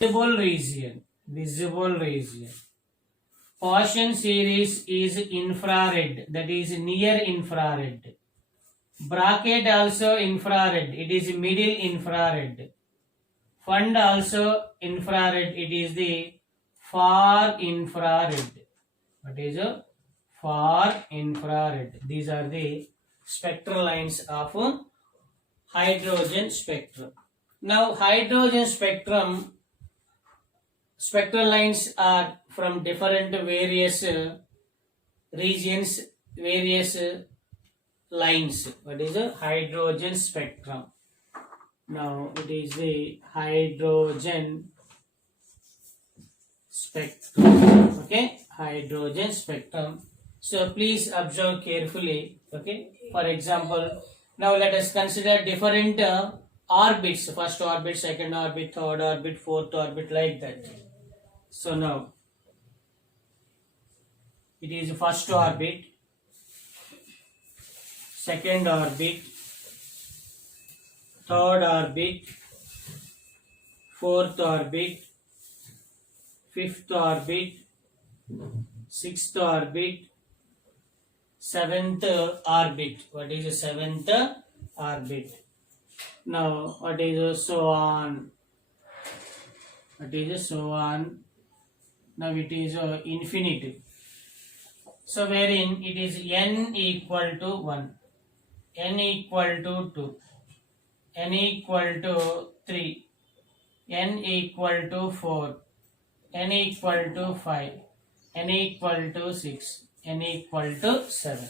visible region. Visible region. Paschen series is infrared, that is near infrared. Bracket also infrared, it is middle infrared. Fund also infrared, it is the far infrared. What is a far infrared? These are the spectral lines of hydrogen spectrum. Now hydrogen spectral lines are from different various regions, various lines. What is a hydrogen spectrum? Now it is the hydrogen spectrum. Okay, hydrogen spectrum. So please observe carefully. Okay, for example, now let us consider different orbits: first orbit, second orbit, third orbit, fourth orbit, like that. So now it is first orbit, second orbit, third orbit, fourth orbit, fifth orbit, sixth orbit, seventh orbit. What is the seventh orbit? Now what is a so on? What is a so on? Now it is infinity. So wherein it is n equal to 1, n equal to 2, n equal to 3, n equal to 4, n equal to 5, n equal to 6, n equal to 7.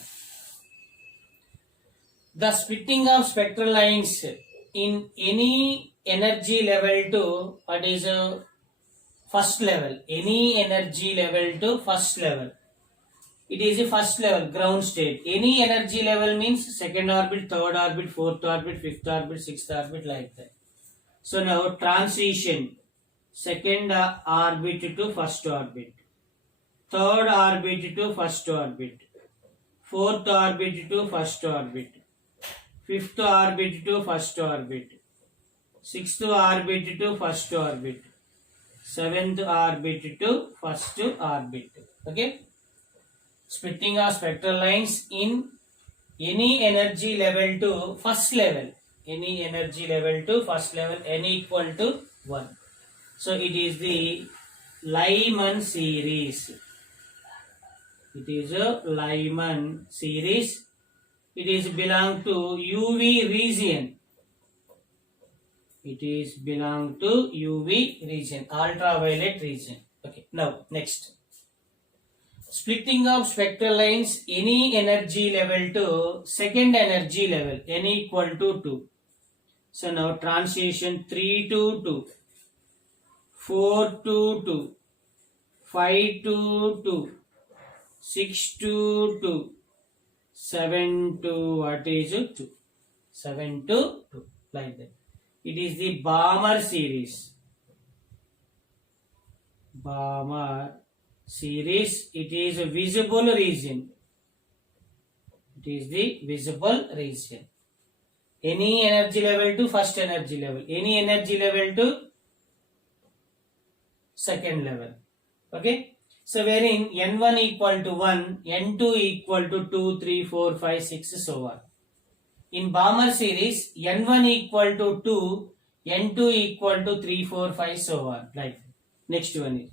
The splitting of spectral lines in any energy level to what is first level, any energy level to first level. It is a first level, ground state. Any energy level means second orbit, third orbit, fourth orbit, fifth orbit, sixth orbit, like that. So now transition, second orbit to first orbit, third orbit to first orbit, fourth orbit to first orbit, fifth orbit to first orbit, sixth orbit to first orbit, seventh orbit to first orbit. Okay. Splitting of spectral lines in any energy level to first level, any energy level to first level, n equal to 1. So it is the Lyman series. It is a Lyman series. It is belong to UV region. It is belong to UV region, ultraviolet region. Okay. Now next. Splitting of spectral lines any energy level to second energy level, n equal to 2. So now transition 3 to 2, 4 to 2, 5 to 2, 6 to 2, 7 to what is it? 2. 7 to 2, like that. It is the Balmer series. Balmer series, it is a visible region. It is the visible region. Any energy level to first energy level, any energy level to second level. Okay. So wherein n1 equal to 1, n2 equal to 2, 3, 4, 5, 6, so on. In Balmer series, n1 equal to 2, n2 equal to 3, 4, 5, so on. Like that. Next one is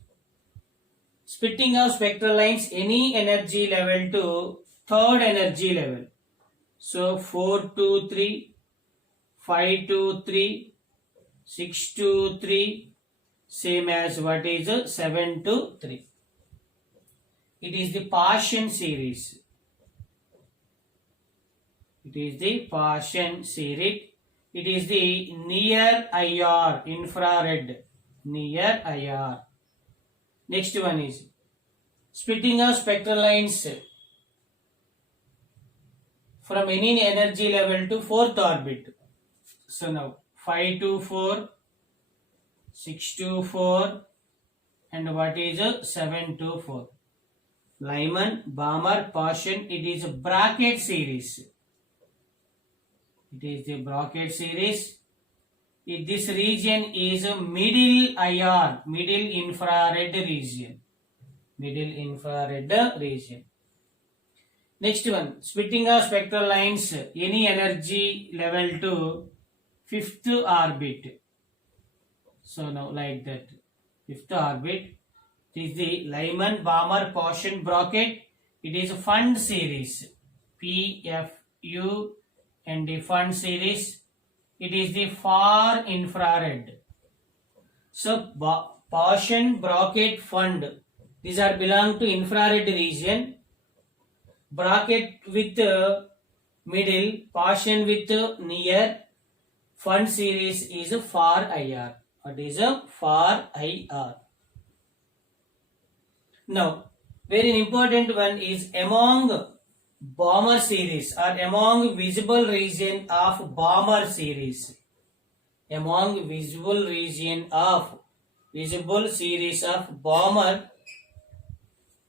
splitting of spectral lines any energy level to third energy level. So 4 to 3, 5 to 3, 6 to 3, same as what is 7 to 3. It is the Paschen series. It is the Paschen series. It is the near IR, infrared, near IR. Next one is splitting of spectral lines from any energy level to fourth orbit. So now 5 to 4, 6 to 4, and what is 7 to 4. Lyman, Balmer, Paschen, it is a bracket series. It is the bracket series. This region is a middle IR, middle infrared region. Middle infrared region. Next one, splitting of spectral lines, any energy level to fifth orbit. So now like that, fifth orbit. It is the Lyman Balmer Paschen bracket. It is a fund series, PFU, and the fund series. It is the far infrared. So Paschen bracket fund. These are belong to infrared region. Bracket with middle, Paschen with near, fund series is a far IR. What is a far IR? Now, very important one is among Balmer series or among visible region of Balmer series. Among visible region of visible series of Balmer,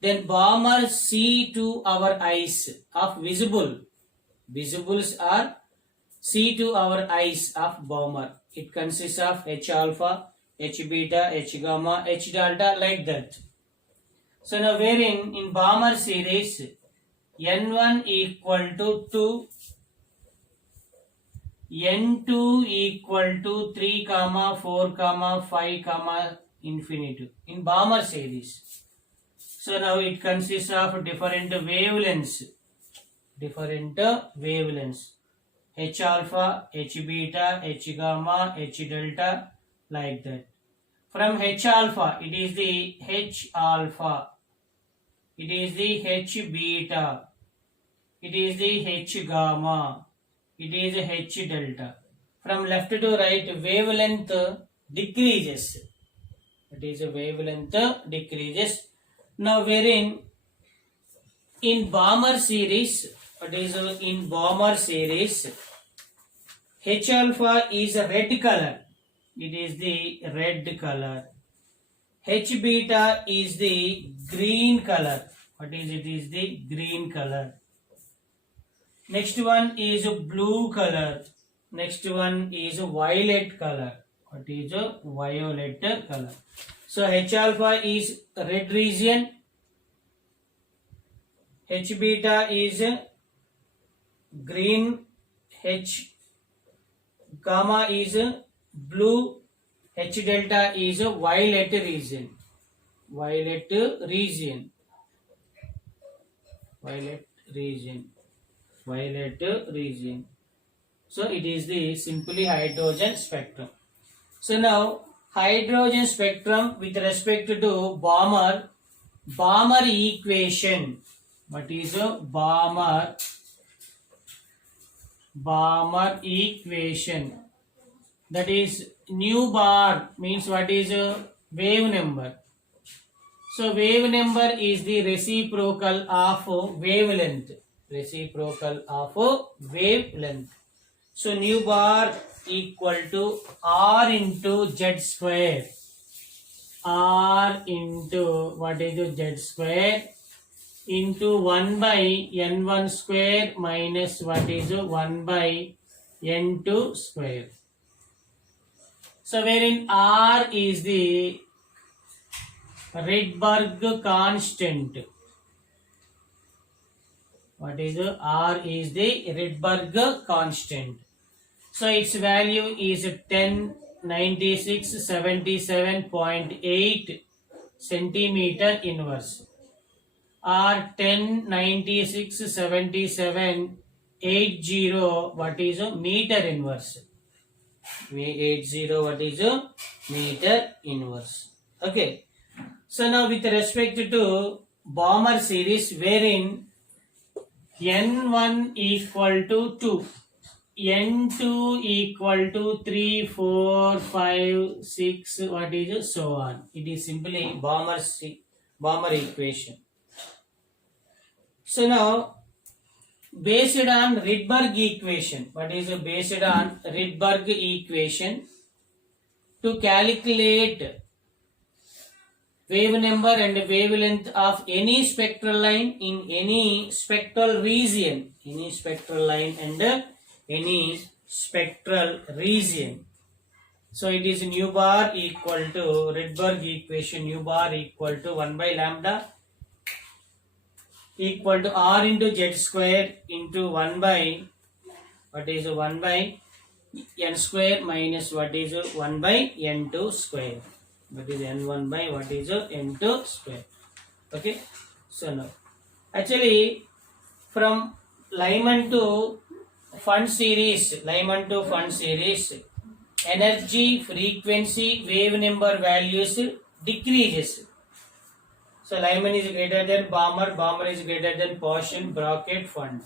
then Balmer see to our eyes of visible. Visibles are see to our eyes of Balmer. It consists of H alpha, H beta, H gamma, H delta, like that. So now wherein in Balmer series N1 equal to 2, N2 equal to 3, 4, 5, infinity in Balmer series. So now it consists of different wavelengths. Different wavelengths. H alpha, H beta, H gamma, H delta, like that. From H alpha, it is the H alpha. It is the H beta. It is the H gamma. It is the H delta. From left to right, wavelength decreases. It is a wavelength decreases. Now wherein in Balmer series, what is in Balmer series, H alpha is a red color. It is the red color. H beta is the green color. What is it? Is the green color. Next one is a blue color. Next one is a violet color. What is a violet color? So H alpha is red region. H beta is green. H gamma is blue. H delta is a violet region. Violet region. Violet region. Violet region. So it is the simply hydrogen spectrum. So now hydrogen spectrum with respect to Balmer equation. What is a Balmer equation? That is nu bar means what is a wave number. So wave number is the reciprocal of wavelength. Reciprocal of wavelength. So nu bar equal to R into Z square. R into what is the Z square into 1 by N1 square minus what is 1 by N2 square. So wherein R is the Rydberg constant. What is R is the Rydberg constant. So its value is 1096.77.8 centimeter inverse or 1096.77.80 what is a meter inverse. 80 what is a meter inverse. Okay. So now with respect to Balmer series wherein N1 equal to 2, N2 equal to 3, 4, 5, 6, what is so on. It is simply Balmer equation. So now based on Rydberg equation, what is based on Rydberg equation to calculate wave number and wavelength of any spectral line in any spectral region, any spectral line and any spectral region. So it is nu bar equal to Rydberg equation, nu bar equal to 1 by lambda equal to R into Z square into 1 by, what is 1 by n square minus what is 1 by n2 square. That is n1 by what is n2 square. Okay. So now, actually from Lyman to Fund series, energy, frequency, wave number values decreases. So Lyman is greater than Balmer, Balmer is greater than Paschen, bracket, Fund.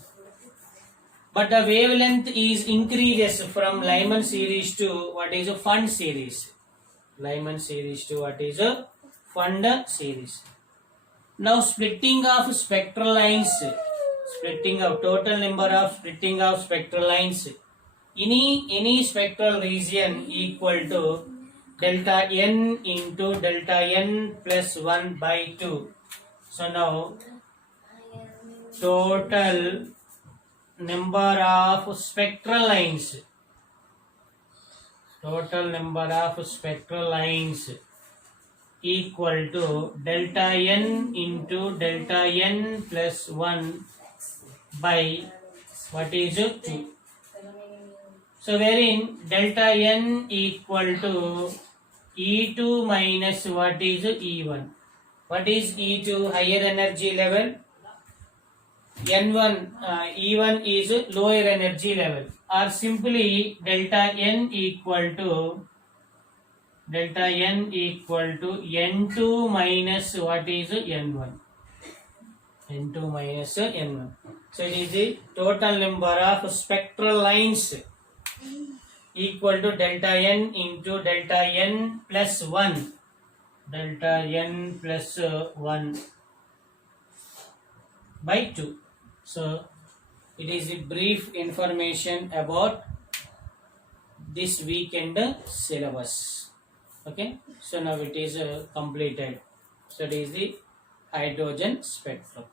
But the wavelength is increases from Lyman series to what is a Fund series. Lyman series to what is a Fund series. Now splitting of spectral lines, total number of splitting of spectral lines. Any spectral region equal to delta n into delta n plus 1 by 2. So now total number of spectral lines, equal to delta n into delta n plus 1 by what is 2. So wherein delta n equal to E2 minus what is E1. What is E2? Higher energy level. N1, E1 is lower energy level. Or simply delta n equal to N2 minus what is N1. N2 minus N1. So it is the total number of spectral lines equal to delta n into delta n plus 1. By 2. So it is a brief information about this weekend syllabus. Okay, so now it is completed. So it is the hydrogen spectrum.